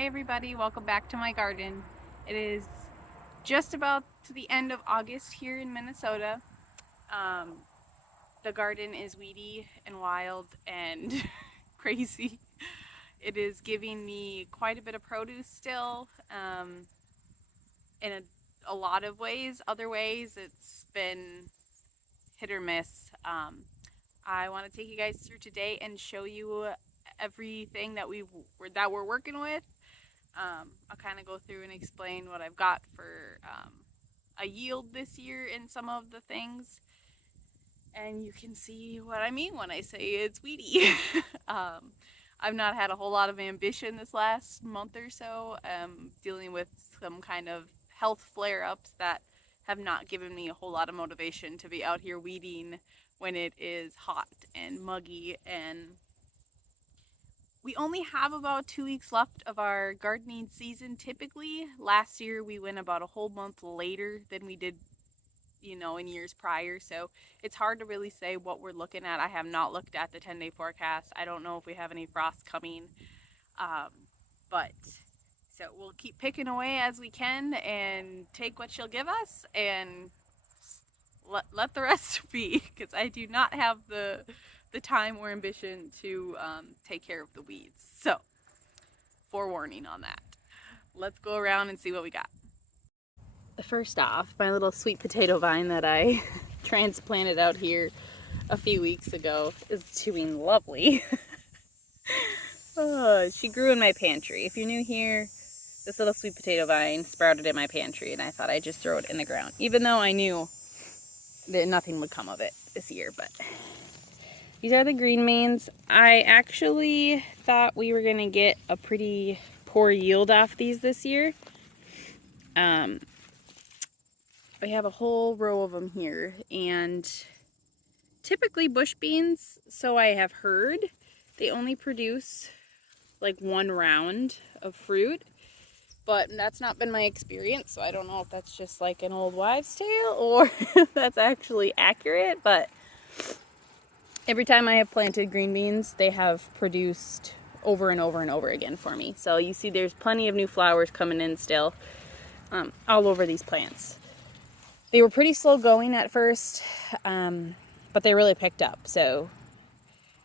Hey everybody, welcome back to my garden. It is just about to the end of August here in Minnesota. Um, the garden is weedy and wild and crazy. It is giving me quite a bit of produce still, in a lot of ways. Other ways, it's been hit or miss. I want to take you guys through today and show you everything that we're working with. I'll kind of go through and explain what I've got for a yield this year in some of the things, and you can see what I mean when I say it's weedy. um, I've not had a whole lot of ambition this last month or so, dealing with some kind of health flare-ups that have not given me a whole lot of motivation to be out here weeding when it is hot and muggy, and we only have about 2 weeks left of our gardening season typically. Last year we went about a whole month later than we did, in years prior. So it's hard to really say what we're looking at. I have not looked at the 10-day forecast. I don't know if we have any frost coming. But so we'll keep picking away as we can and take what she'll give us and let the rest be, because I do not have the time or ambition to take care of the weeds. So, forewarning on that. Let's go around and see what we got. First off, my little sweet potato vine that I transplanted out here a few weeks ago is doing lovely. She grew in my pantry. If you're new here, this little sweet potato vine sprouted in my pantry, and I thought I'd just throw it in the ground, even though I knew that nothing would come of it this year. But these are the green beans. I actually thought we were gonna get a pretty poor yield off these this year. We have a whole row of them here, and typically bush beans, so I have heard, they only produce like one round of fruit, but that's not been my experience, so I don't know if that's just like an old wives' tale or if that's actually accurate. But every time I have planted green beans, they have produced over and over and over again for me. So you see there's plenty of new flowers coming in still, all over these plants. They were pretty slow going at first, but they really picked up. So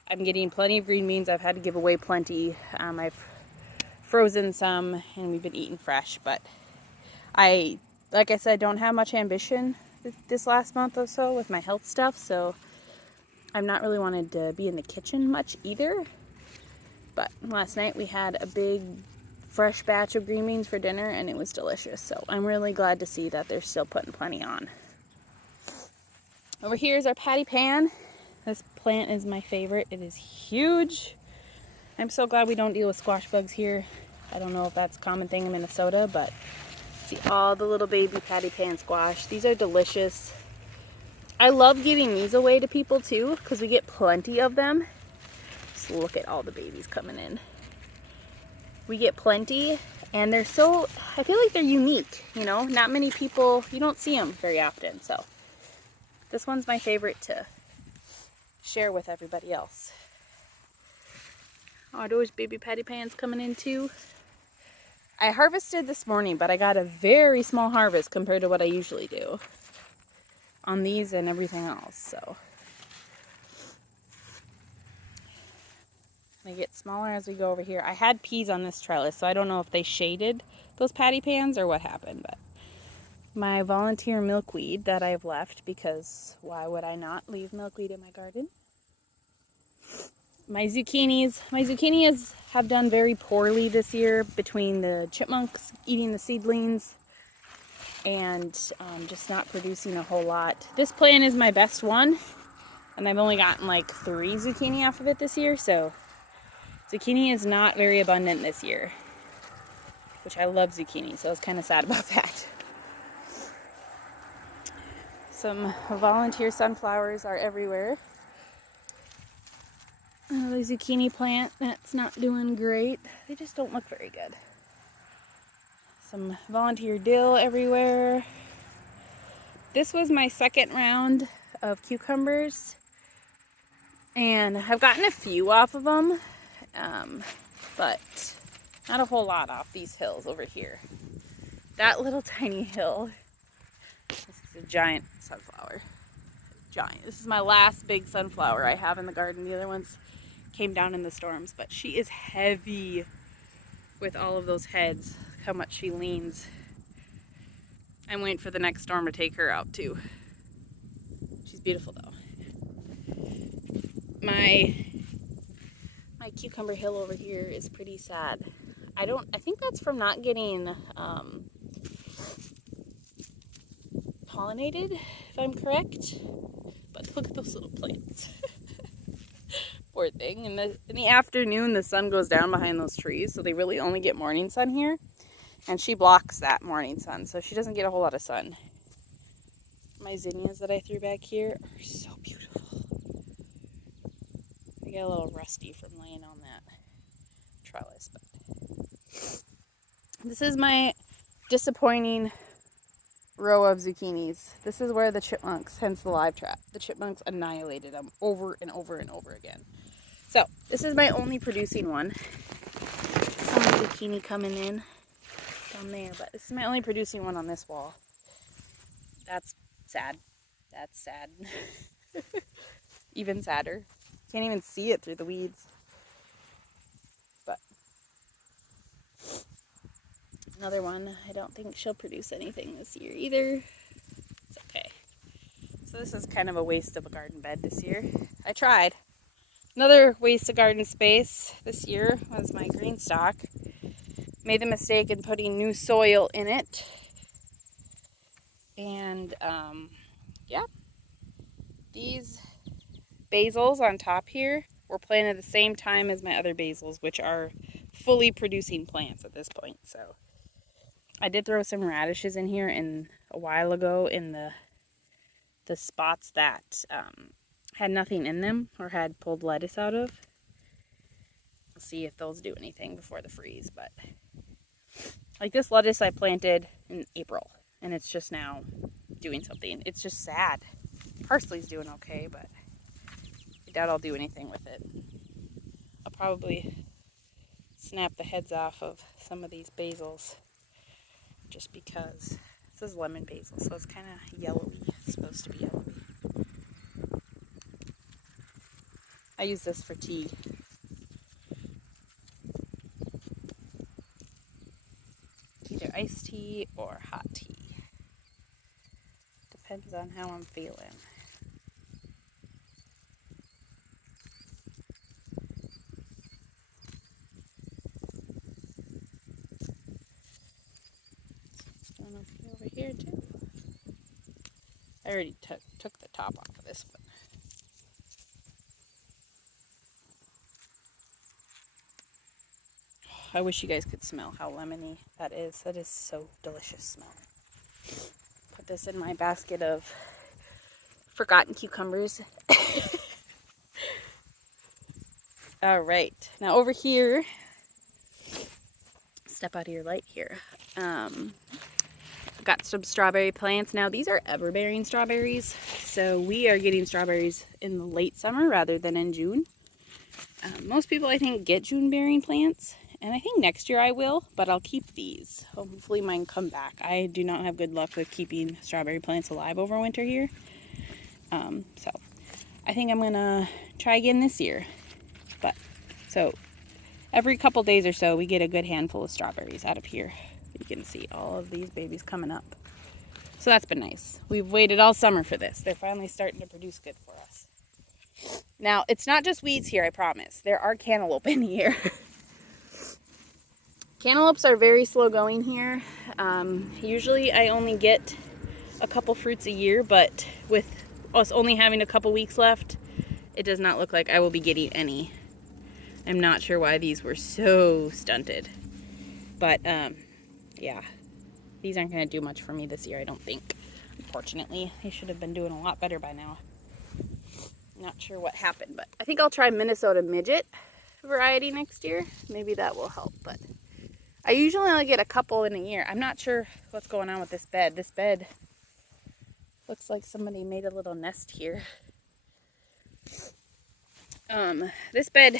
I'm getting plenty of green beans. I've had to give away plenty. I've frozen some, and we've been eating fresh. But like I said, don't have much ambition this last month or so with my health stuff. So I've not really wanted to be in the kitchen much either. But last night we had a big fresh batch of green beans for dinner, and it was delicious. So I'm really glad to see that they're still putting plenty on. Over here is our patty pan. This plant is my favorite. It is huge. I'm so glad we don't deal with squash bugs here. I don't know if that's a common thing in Minnesota, but see all the little baby patty pan squash. These are delicious. I love giving these away to people too, because we get plenty of them. Just look at all the babies coming in. We get plenty, and they're so, I feel like they're unique, not many people, you don't see them very often. So this one's my favorite to share with everybody else. Oh, those baby patty pans coming in too. I harvested this morning, but I got a very small harvest compared to what I usually do on these and everything else. So they get smaller as we go over here. I had peas on this trellis, so I don't know if they shaded those patty pans or what happened, but my volunteer milkweed that I've left, because why would I not leave milkweed in my garden? My zucchinis have done very poorly this year, between the chipmunks eating the seedlings and just not producing a whole lot. This plant is my best one, and I've only gotten like 3 zucchini off of it this year, so zucchini is not very abundant this year, which I love zucchini, so I was kind of sad about that. Some volunteer sunflowers are everywhere. The zucchini plant, that's not doing great. They just don't look very good. Some volunteer dill everywhere. This was my second round of cucumbers, and I've gotten a few off of them, but Not a whole lot off these hills over here. That little tiny hill, this is a giant sunflower. Giant. This is my last big sunflower I have in the garden. The other ones came down in the storms, but she is heavy with all of those heads. Look how much she leans. I'm waiting for the next storm to take her out too. She's beautiful though. My cucumber hill over here is pretty sad. I think that's from not getting pollinated, if I'm correct. But look at those little plants. Poor thing. In the afternoon, the sun goes down behind those trees, so they really only get morning sun here. And she blocks that morning sun, so she doesn't get a whole lot of sun. My zinnias that I threw back here are so beautiful. They get a little rusty from laying on that trellis, but this is my disappointing row of zucchinis. This is where the chipmunks, hence the live trap, the chipmunks annihilated them over and over and over again. So this is my only producing one. Some zucchini coming in down there, but this is my only producing one on this wall. That's sad. That's sad. Even sadder. Can't even see it through the weeds. But another one, I don't think she'll produce anything this year either. It's okay. So this is kind of a waste of a garden bed this year. I tried. Another waste of garden space this year was my green stalk. Made the mistake in putting new soil in it. And yeah, these basils on top here were planted at the same time as my other basils, which are fully producing plants at this point. So I did throw some radishes in here a while ago in the spots that had nothing in them or had pulled lettuce out of. We'll see if those do anything before the freeze. But like this lettuce I planted in April, and it's just now doing something. It's just sad. Parsley's doing okay, but I doubt I'll do anything with it. I'll probably snap the heads off of some of these basils just because this is lemon basil, so it's kind of yellowy. It's supposed to be yellowy. I use this for tea. Either iced tea or hot tea. Depends on how I'm feeling. Over here too. I already took the top off of this one. I wish you guys could smell how lemony that is. That is so delicious smell. Put this in my basket of forgotten cucumbers. All right, now over here, step out of your light here. Got some strawberry plants. Now these are ever-bearing strawberries, so we are getting strawberries in the late summer rather than in June. Most people, I think, get June-bearing plants, and I think next year I will, but I'll keep these. Hopefully mine come back. I do not have good luck with keeping strawberry plants alive over winter here, so I think I'm gonna try again this year. But so every couple days or so, we get a good handful of strawberries out of here. You can see all of these babies coming up. So that's been nice. We've waited all summer for this. They're finally starting to produce good for us. Now, it's not just weeds here, I promise. There are cantaloupe in here. Cantaloupes are very slow going here. Usually I only get a couple fruits a year, but with us only having a couple weeks left, it does not look like I will be getting any. I'm not sure why these were so stunted. But, yeah, these aren't going to do much for me this year, I don't think. Unfortunately, they should have been doing a lot better by now. Not sure what happened, but I think I'll try Minnesota Midget variety next year. Maybe that will help, but I usually only get a couple in a year. I'm not sure what's going on with this bed. This bed looks like somebody made a little nest here. This bed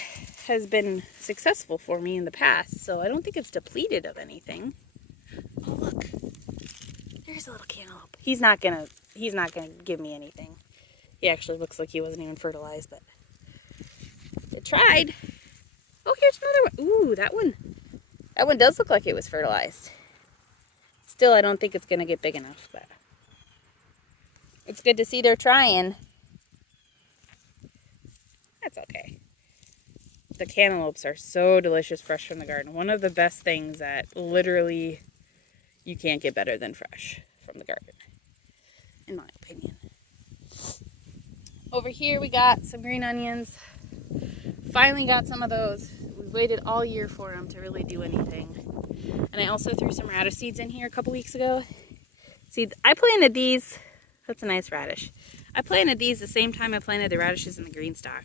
has been successful for me in the past, so I don't think it's depleted of anything. Oh, look. There's a little cantaloupe. He's not gonna give me anything. He actually looks like he wasn't even fertilized, but it tried. Oh, here's another one. Ooh, that one does look like it was fertilized. Still, I don't think it's gonna get big enough, but it's good to see they're trying. That's okay. The cantaloupes are so delicious fresh from the garden. One of the best things that literally you can't get better than fresh from the garden, in my opinion. Over here we got some green onions. Finally got some of those. We waited all year for them to really do anything. And I also threw some radish seeds in here a couple weeks ago. See, I planted these. That's a nice radish. I planted these the same time I planted the radishes in the green stock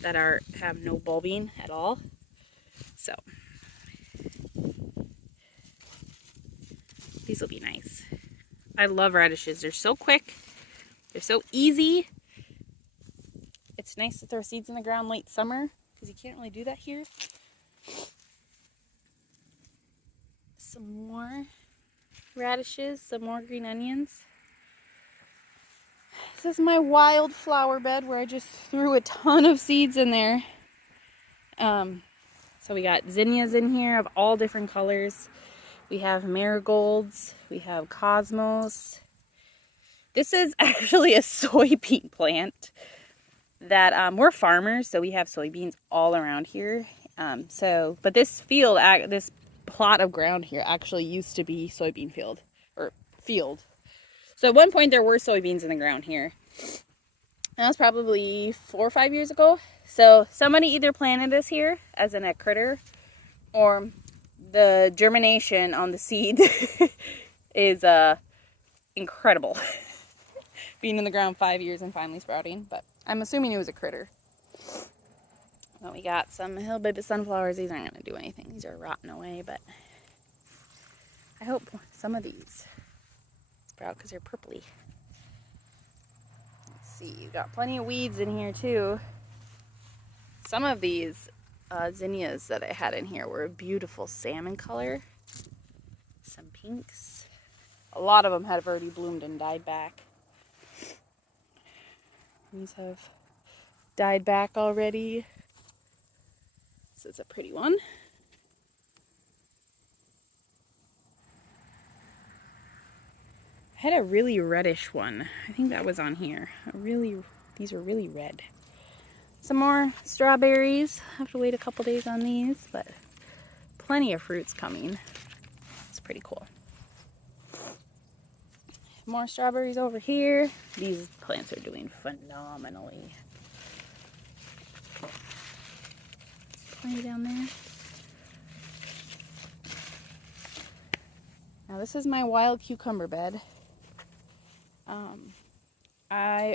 that have no bulbing at all. So these will be nice. I love radishes. They're so quick. They're so easy. It's nice to throw seeds in the ground late summer because you can't really do that here. Some more radishes, some more green onions. This is my wildflower bed where I just threw a ton of seeds in there. So we got zinnias in here of all different colors. We have marigolds. We have cosmos. This is actually a soybean plant that we're farmers, so we have soybeans all around here. But this plot of ground here actually used to be soybean field. So at one point there were soybeans in the ground here. That was probably 4 or 5 years ago. So somebody either planted this here as a critter, or the germination on the seed is incredible. Being in the ground 5 years and finally sprouting, but I'm assuming it was a critter. Well, we got some little baby sunflowers. These aren't going to do anything. These are rotting away, but I hope some of these sprout because they're purpley. Let's see, you got plenty of weeds in here too. Some of these zinnias that I had in here were a beautiful salmon color. Some pinks. A lot of them have already bloomed and died back. These have died back already. This is a pretty one. I had a really reddish one. I think that was on here. These are really red. Some more strawberries. I have to wait a couple days on these, but plenty of fruits coming. It's pretty cool. More strawberries over here. These plants are doing phenomenally. Plenty down there. Now this is my wild cucumber bed.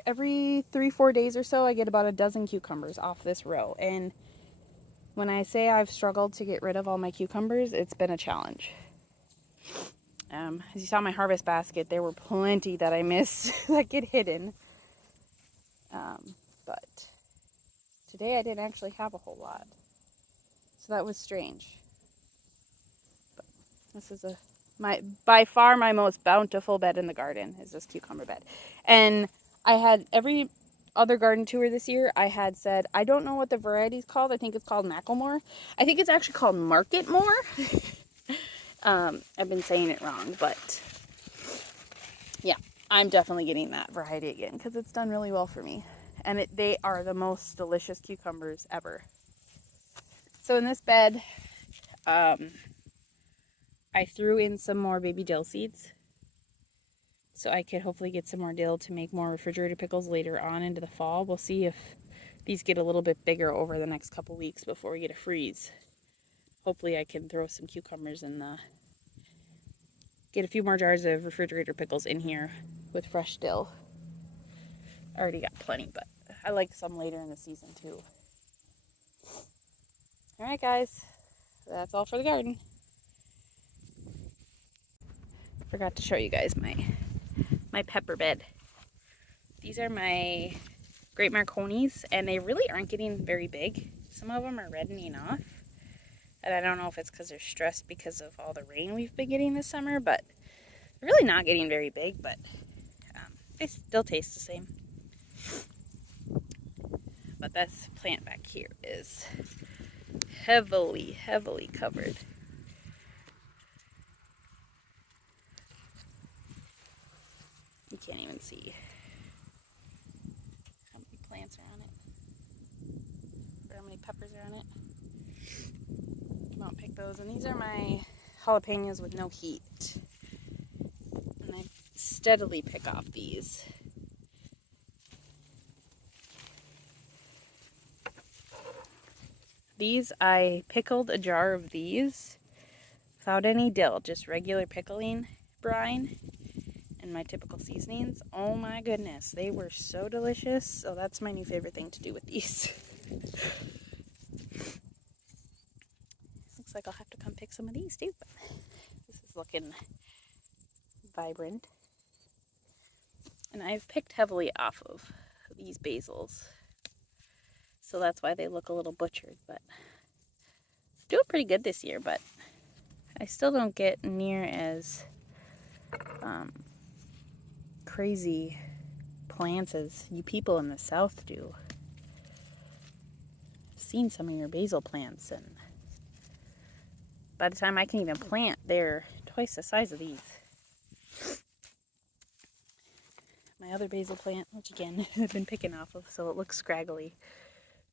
Every 3-4 days or so I get about a dozen cucumbers off this row, and when I say I've struggled to get rid of all my cucumbers, it's been a challenge. As you saw my harvest basket, there were plenty that I missed that get hidden. But today I didn't actually have a whole lot, so that was strange. But this is by far my most bountiful bed in the garden is this cucumber bed. And I had every other garden tour this year, I had said, I don't know what the variety is called. I think it's called Macklemore. I think it's actually called Marketmore. I've been saying it wrong, but yeah, I'm definitely getting that variety again because it's done really well for me. And they are the most delicious cucumbers ever. So in this bed, I threw in some more baby dill seeds so I could hopefully get some more dill to make more refrigerator pickles later on into the fall. We'll see if these get a little bit bigger over the next couple weeks before we get a freeze. Hopefully I can throw some cucumbers in get a few more jars of refrigerator pickles in here with fresh dill. I already got plenty, but I like some later in the season too. Alright guys, that's all for the garden. Forgot to show you guys my pepper bed. These are my great Marconis, and they really aren't getting very big. Some of them are reddening off, and I don't know if it's because they're stressed because of all the rain we've been getting this summer, but they're really not getting very big, but they still taste the same. But this plant back here is heavily covered. You can't even see how many plants are on it, or how many peppers are on it. Come out and pick those. And these are my jalapenos with no heat. And I steadily pick off these. These, I pickled a jar of these without any dill, just regular pickling brine and my typical seasonings. Oh my goodness, they were so delicious. So that's my new favorite thing to do with these. Looks like I'll have to come pick some of these too. But this is looking vibrant. And I've picked heavily off of these basils. So that's why they look a little butchered, but doing pretty good this year, but I still don't get near as crazy plants as you people in the south do. I've seen some of your basil plants, and by the time I can even plant, they're twice the size of these. My other basil plant, which again I've been picking off of, so it looks scraggly,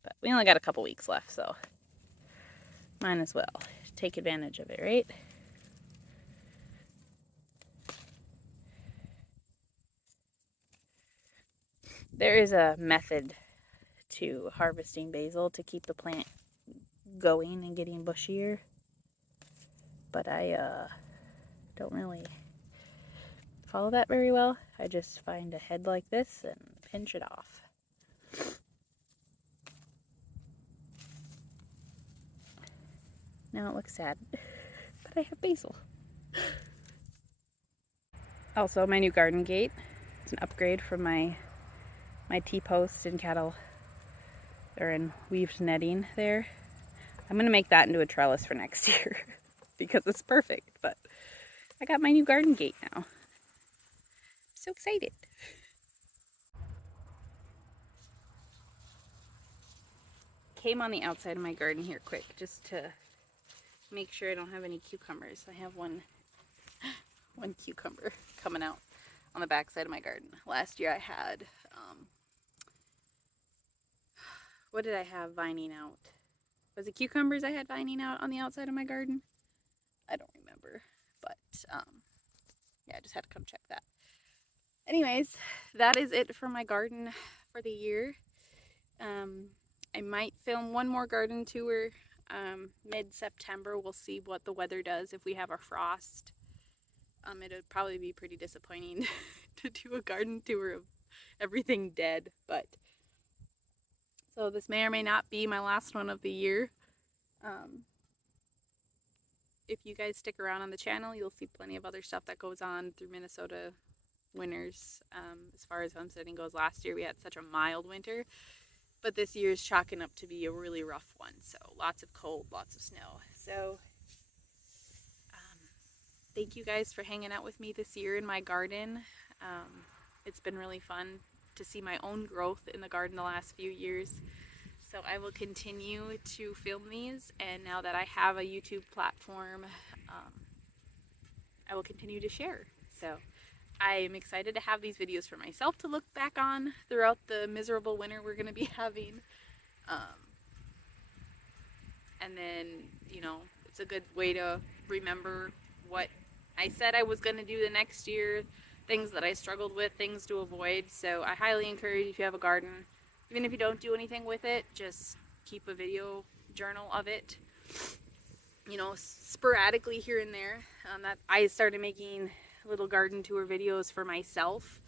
but we only got a couple weeks left, so might as well take advantage of it, right? There is a method to harvesting basil to keep the plant going and getting bushier, but I don't really follow that very well. I just find a head like this and pinch it off. Now it looks sad, but I have basil. Also, my new garden gate. It's an upgrade from my T-post in cattle, or in weaved netting there. I'm going to make that into a trellis for next year because it's perfect, but I got my new garden gate now. I'm so excited. Came on the outside of my garden here quick just to make sure I don't have any cucumbers. I have one cucumber coming out on the back side of my garden. Last year I had, what did I have vining out? Was it cucumbers I had vining out on the outside of my garden? I don't remember, but yeah, I just had to come check that. Anyways, that is it for my garden for the year. I might film one more garden tour mid-September. We'll see what the weather does if we have a frost. It would probably be pretty disappointing to do a garden tour of everything dead, but so this may or may not be my last one of the year. If you guys stick around on the channel, you'll see plenty of other stuff that goes on through Minnesota winters. As far as homesteading goes, last year we had such a mild winter, but this year is chalking up to be a really rough one. So lots of cold, lots of snow. So thank you guys for hanging out with me this year in my garden. It's been really fun to see my own growth in the garden the last few years. So I will continue to film these, and now that I have a YouTube platform, I will continue to share. So I am excited to have these videos for myself to look back on throughout the miserable winter we're going to be having. And then, you know, it's a good way to remember what I said I was going to do the next year, things that I struggled with, things to avoid. So I highly encourage, if you have a garden, even if you don't do anything with it, just keep a video journal of it, you know, sporadically here and there. That I started making little garden tour videos for myself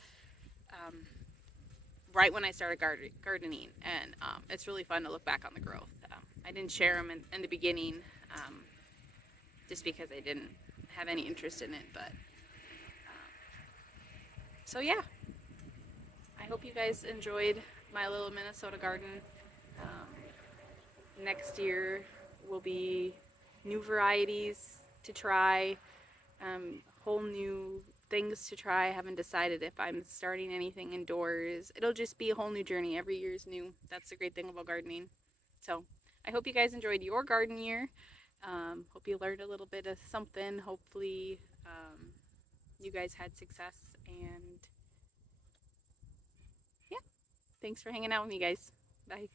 right when I started gardening, and it's really fun to look back on the growth. I didn't share them in the beginning just because I didn't have any interest in it, but so yeah, I hope you guys enjoyed my little Minnesota garden. Next year will be new varieties to try, whole new things to try. I haven't decided if I'm starting anything indoors. It'll just be a whole new journey. Every year is new. That's the great thing about gardening. So I hope you guys enjoyed your garden year. Hope you learned a little bit of something. Hopefully, you guys had success. And yeah, thanks for hanging out with me, guys. Bye.